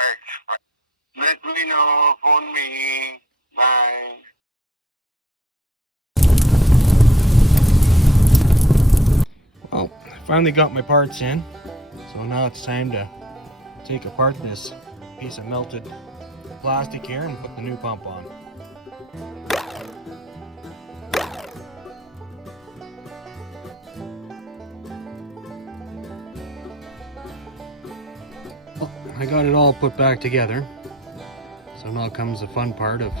parts. Let me know, phone me. Bye. Well, I finally got my parts in, so now it's time to take apart this piece of melted plastic here and put the new pump on. Well, I got it all put back together, so now comes the fun part of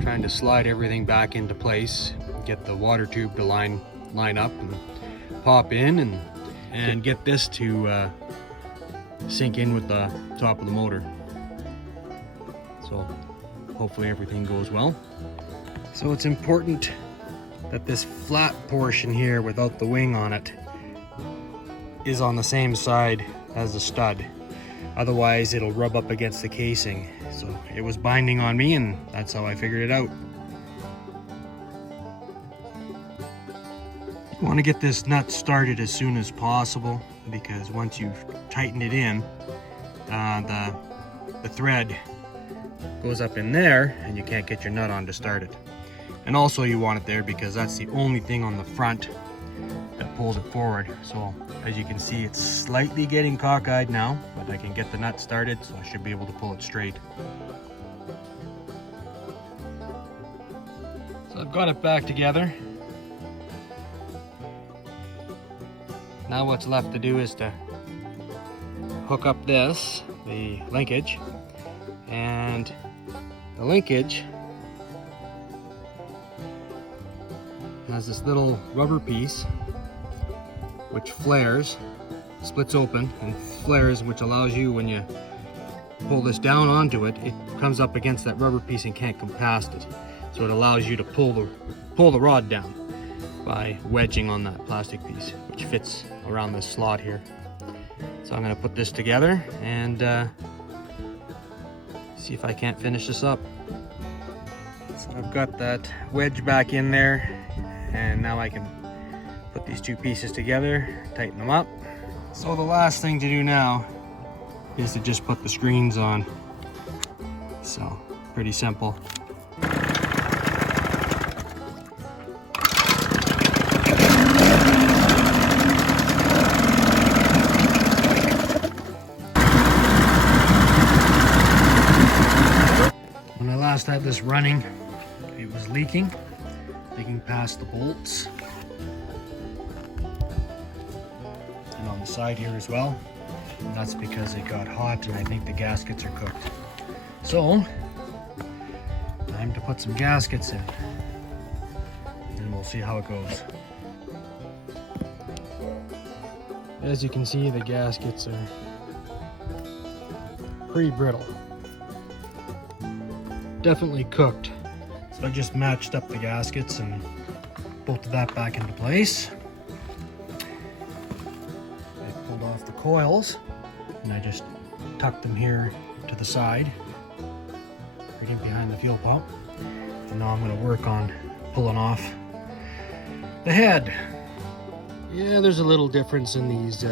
trying to slide everything back into place, get the water tube to line up and pop in and get this to sink in with the top of the motor. So hopefully everything goes well. So it's important that this flat portion here without the wing on it is on the same side as the stud. Otherwise it'll rub up against the casing. So it was binding on me, and that's how I figured it out. You want to get this nut started as soon as possible, because once you've tightened it in, the thread goes up in there and you can't get your nut on to start it. And also you want it there because that's the only thing on the front that pulls it forward. So as you can see, it's slightly getting cockeyed now, but I can get the nut started, so I should be able to pull it straight. So I've got it back together. Now what's left to do is to hook up this, the linkage, and the linkage has this little rubber piece which flares, splits open and flares, which allows you, when you pull this down onto it, it comes up against that rubber piece and can't come past it. So it allows you to pull the rod down by wedging on that plastic piece, which fits around this slot here. So I'm going to put this together and see if I can't finish this up. So I've got that wedge back in there, and now I can put these two pieces together, tighten them up. So the last thing to do now is to just put the screens on. So pretty simple. When I last had this running, it was leaking past the bolts. And on the side here as well. And that's because it got hot and I think the gaskets are cooked. So, time to put some gaskets in. And we'll see how it goes. As you can see, the gaskets are pretty brittle. Definitely cooked. So I just matched up the gaskets and bolted that back into place. I pulled off the coils and I just tucked them here to the side, right in behind the fuel pump. And now I'm going to work on pulling off the head. Yeah, there's a little difference in these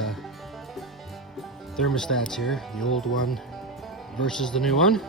thermostats here, the old one versus the new one.